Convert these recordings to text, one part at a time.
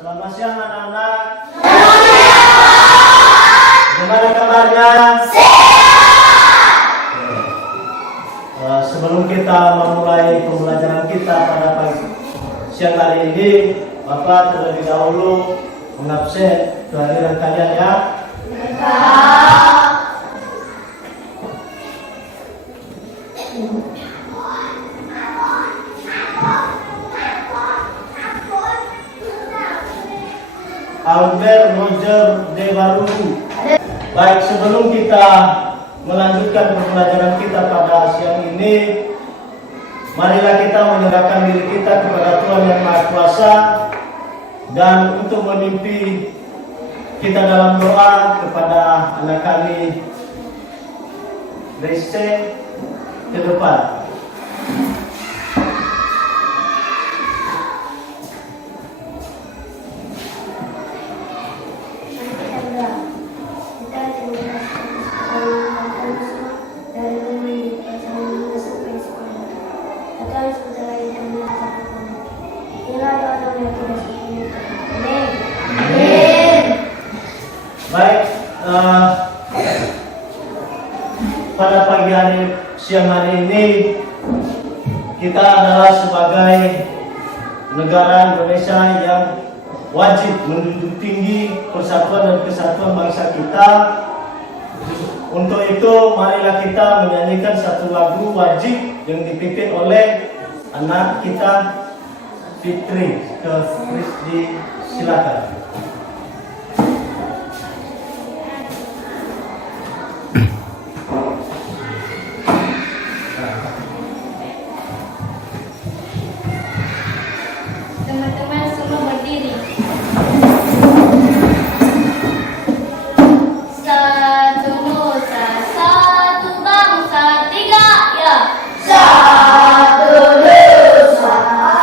Selamat siang anak-anak. Gimana kabarnya? Sebelum kita memulai pembelajaran kita pada siang hari ini, Bapak terlebih dahulu mengabsen kehadiran kalian ya. Albert Roger Dewaru. Baik, sebelum kita melanjutkan pembelajaran kita pada siang ini, marilah kita menyerahkan diri kita kepada Tuhan Yang Maha Kuasa, dan untuk memimpi kita dalam doa kepada anak kami Rese ke depan. Baik, pada pagi hari siang hari ini kita adalah sebagai negara Indonesia yang wajib menjunjung tinggi persatuan dan kesatuan bangsa kita. Untuk itu marilah kita menyanyikan satu lagu wajib yang dipimpin oleh anak kita Fitri. Silakan. Teman-teman semua berdiri. Satu nusa, satu bangsa, tiga ya. Satu nusa,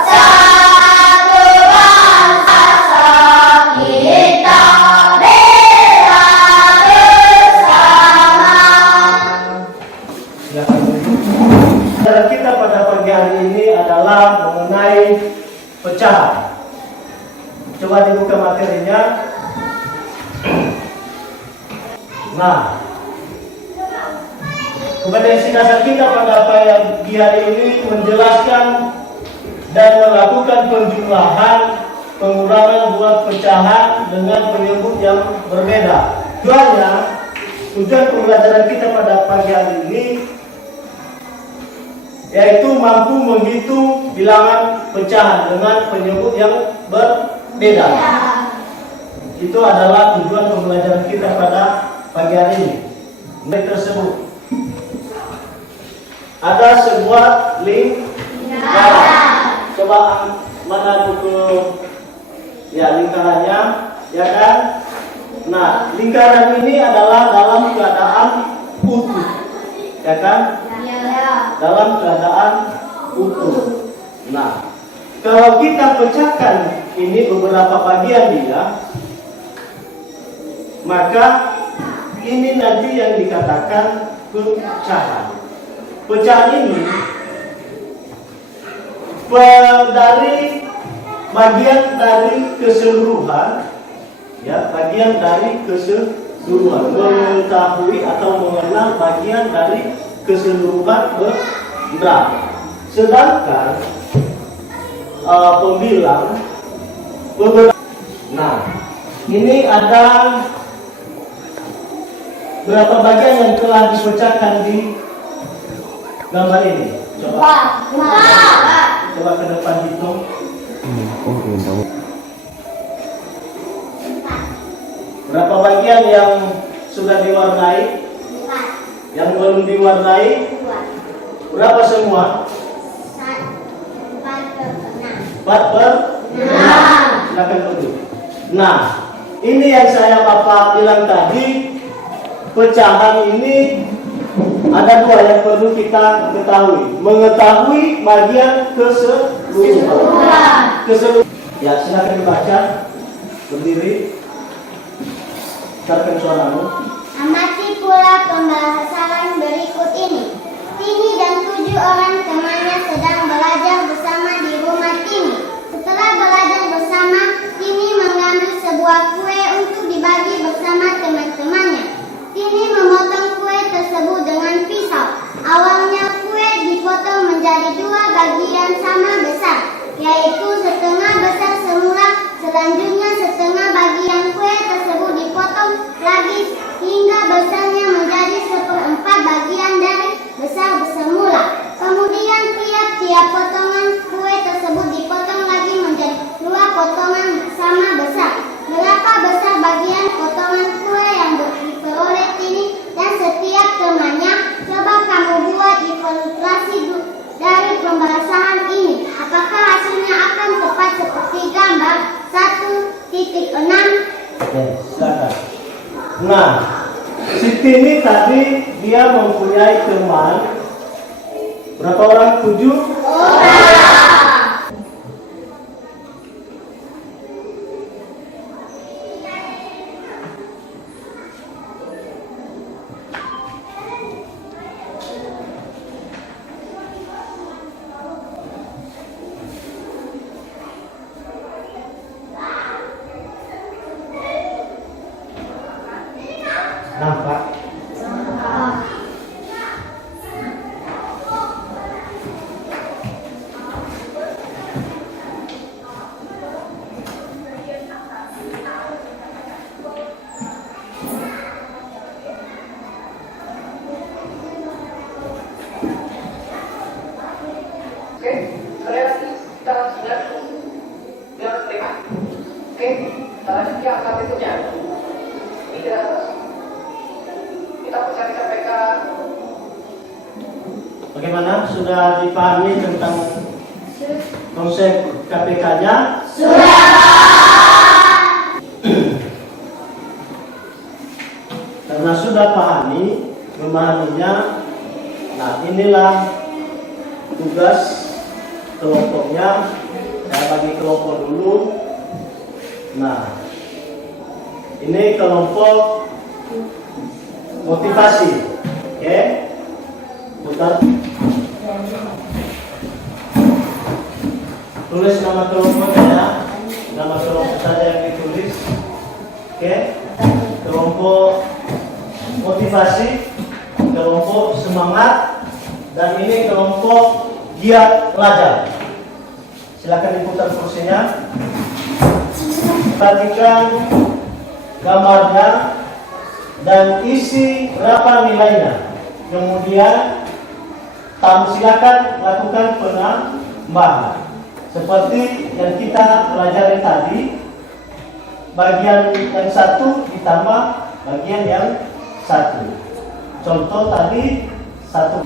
satu bangsa, kita bela bersama. Dan kita pada pagi hari ini adalah mengenai pecahan. Coba dibuka materinya. Nah, kompetensi dasar kita pada pagi hari ini menjelaskan dan melakukan penjumlahan, pengurangan buat pecahan dengan penyebut yang berbeda. Tujuan pembelajaran kita pada pagi hari ini yaitu mampu menghitung bilangan pecahan dengan penyebut yang berbeda. Itu adalah tujuan pembelajaran kita pada pagi hari ini. Baik, tersebut ada sebuah lingkaran. Coba mana buku ya lingkarannya, ya kan? Nah, lingkaran ini adalah dalam keadaan utuh, ya kan? Dalam keadaan utuh. Nah, kalau kita pecahkan ini beberapa bagian dia, maka ini nanti yang dikatakan pecahan. Pecahan ini dari bagian dari keseluruhan, ya, bagian dari keseluruhan, mengetahui atau mengenal bagian dari keseluruhan berapa. Sedangkan pembilang beberapa. Nah, ini ada berapa bagian yang telah dipecahkan di gambar ini? Coba ke depan hitung. Berapa bagian yang sudah diwarnai? Yang belum diwarnai? Berapa semua? 4/6. Silakan tunjuk. Nah, ini yang saya Bapak bilang tadi, pecahan ini ada dua yang perlu kita ketahui. Mengetahui bagian keseluruhan. Ya, silakan dibaca. Berdiri. Silakan suaramu. Amati pula pembahasan berikut ini. Tini dan 7 orang temannya sedang belajar bersama di rumah Tini. Setelah belajar bersama, Tini yaitu setengah besar semula. Selanjutnya setengah bagian kue tersebut dipotong lagi hingga besarnya menjadi 1/4 bagian dari besar semula. Kemudian tiap-tiap potongan kue tersebut dipotong lagi menjadi 2 potongan sama besar. Berapa besar bagian potongan kue yang diperoleh Tini dan setiap temannya? Coba kamu buat ilustrasi dari pembahasan ini. Apakah hasilnya akan tepat seperti gambar 1.6? Oke, silakan. Nah, si Tini tadi dia mempunyai teman berapa orang? 7 orang. Nampak? Oke, kita sudah terima. Oke, selanjutnya angka berikutnya. Ini tidak atas. Kita mencari KPK. Bagaimana? Sudah dipahami tentang konsep KPK-nya? Karena sudah memahaminya, nah inilah tugas kelompoknya. Saya bagi kelompok dulu. Nah, ini kelompok motivasi. Oke, putar. Tulis nama kelompoknya ya. Nama kelompok saja yang ditulis. Oke, kelompok motivasi, kelompok semangat, dan ini kelompok giat belajar. Silakan diputar kursinya. Perhatikan gambarnya dan isi berapa nilainya. Kemudian silakan lakukan penambahan seperti yang kita pelajari tadi. Bagian yang 1 ditambah bagian yang 1. Contoh tadi 1.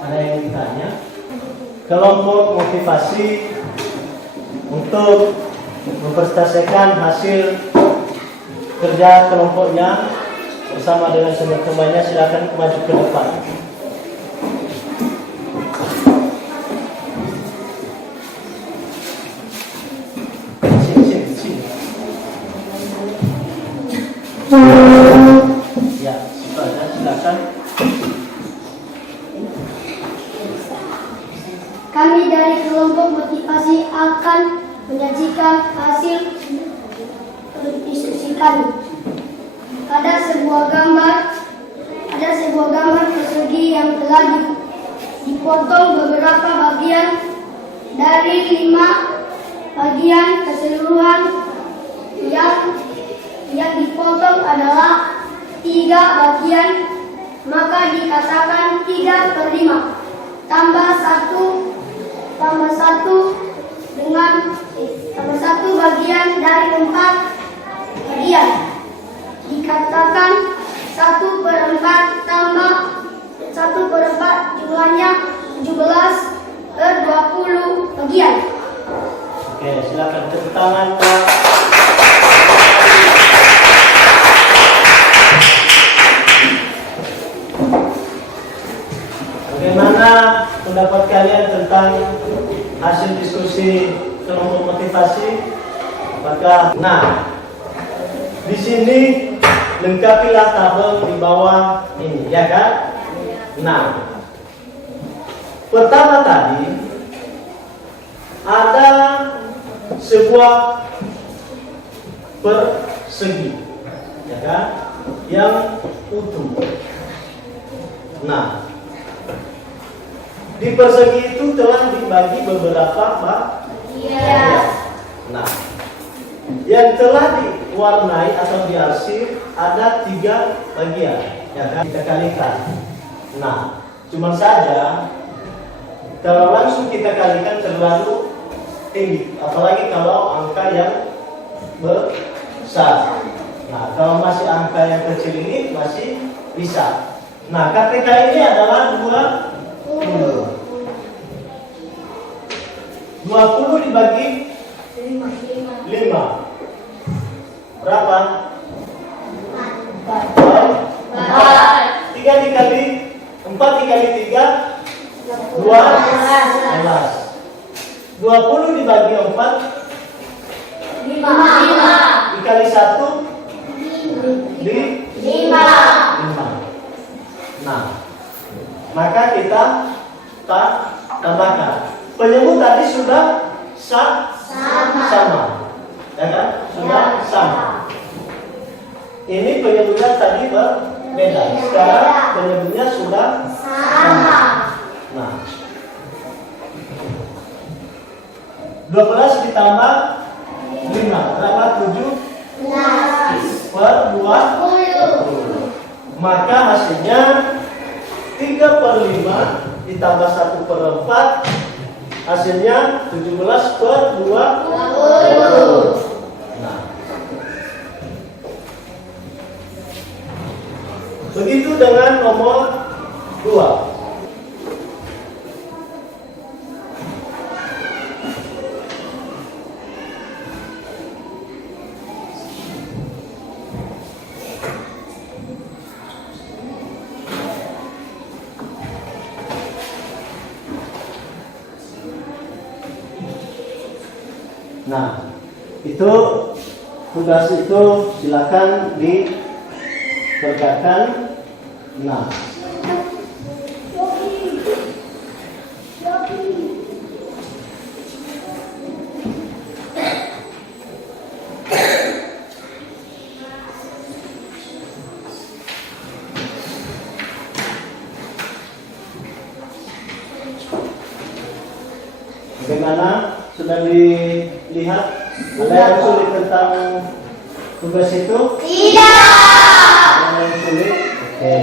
Ada yang ditanya? Kelompok motivasi untuk mempresentasikan hasil kerja kelompoknya bersama dengan teman-temannya, silakan maju ke depan. Sini. Ya, silakan. Kami dari kelompok motivasi akan menyajikan hasil diskusi kami. Ada sebuah gambar persegi yang telah dipotong beberapa bagian dari 5 bagian keseluruhan. Yang dipotong adalah 3 bagian, maka dikatakan 3/5 tambah 1 bagian dari 4 bagian dikatakan 1/4 tambah 1/4 jumlahnya 17/20 bagian. Oke, silakan tepuk tangan. tentang hasil diskusi kelompok motivasi, maka di sini lengkapilah tabel di bawah ini, ya kan? Pertama tadi ada sebuah persegi, ya kan? Yang utuh. Di persegi itu telah dibagi beberapa bagian. Yang telah diwarnai atau diarsir ada 3 bagian, ya kan? Kita kalikan. Cuma saja kalau langsung kita kalikan terlalu tinggi, apalagi kalau angka yang besar. Kalau masih angka yang kecil ini masih bisa. KTK ini adalah 20. 20 dibagi 5. Berapa? 3 dikali 4 dikali 3 12. 20 dibagi 4 5. dikali 1 di 5. Maka kita tambahkan. Penyebut tadi sudah sama. Ya kan? Sudah sama. Ini penyebutnya tadi berbeda. Sekarang penyebutnya sudah sama. 12 ditambah 5 berapa? 17 per 20. Maka hasilnya 3/5 ditambah 1/4, hasilnya 17/20. Begitu dengan nomor 2. Itu tugas itu silakan dikerjakan. Bagaimana? Sudah dilihat? Ada yang sulit tentang tugas itu? Tidak. Ada yang sulit? Oke.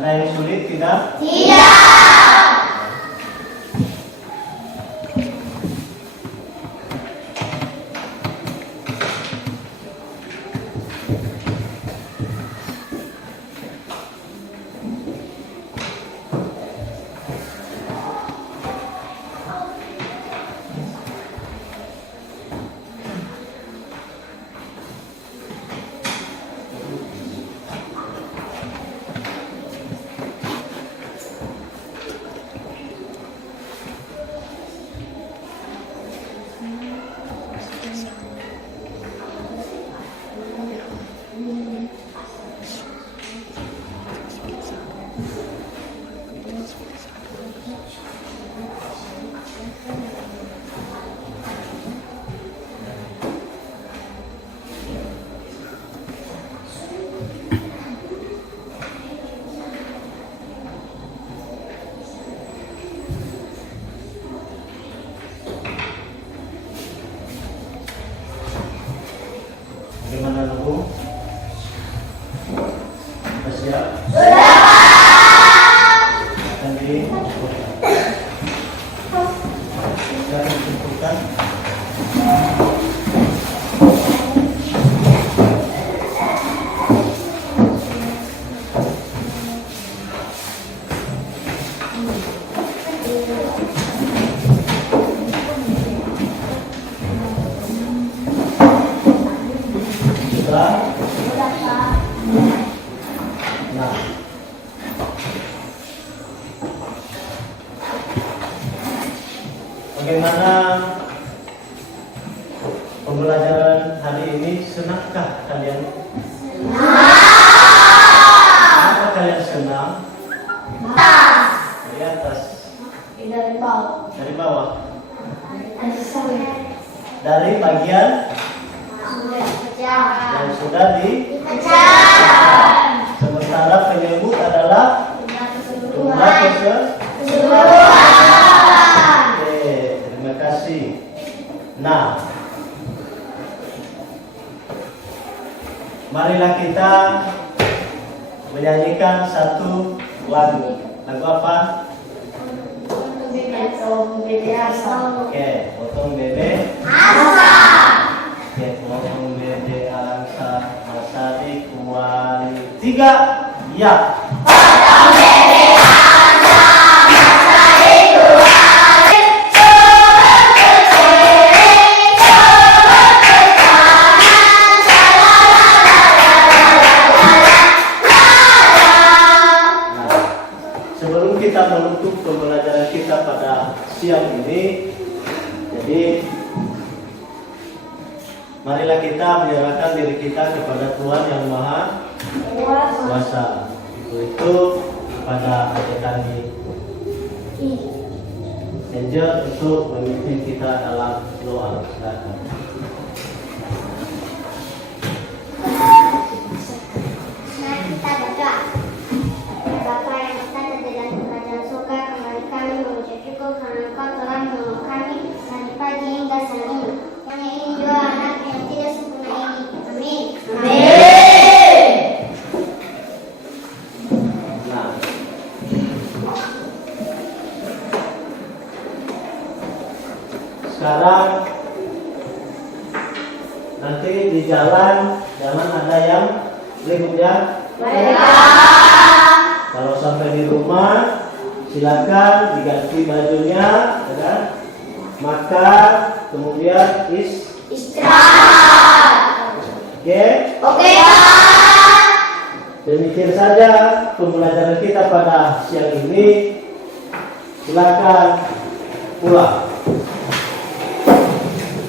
Ada yang sulit tidak? Tidak. siap? Akan ditentukan. Sudah? Nah, bagaimana pembelajaran hari ini? Senangkah kalian? Kenapa kalian senang? Dari atas, Dari bawah. dari bawah, Dari sana. dari bagian Pecah. yang sudah di. Pecah. Sementara penyebut adalah jumlah keseluruhan. Oke, terima kasih. Nah, marilah kita menyanyikan satu lagu. Lagu apa? Oke, potong bebek. Oke, potong bebek alangsa masari kuali. 3, ya. Sebelum kita menutup pembelajaran kita pada siang ini, jadi marilah kita menyerahkan diri kita kepada Tuhan yang Maha Kuasa. Itu pada adik kami Angel untuk memimpin kita dalam doa. Silakan. Mari kita berdoa. Bapa yang berada di dalam kerajaan surga, kembali kami mengucap syukur karena Engkau telah menolong kami dari pagi hingga siang ini. Hanya ini doa anak yang tidak sempurna ini. Amin. Nah, sekarang nanti di jalan jangan ada yang ribut ya. Kalau sampai di rumah silakan diganti bajunya, ya kan? Makan, kemudian Istirahat. Oke. Oke. Demikian saja pembelajaran kita pada siang ini. Silakan pulang.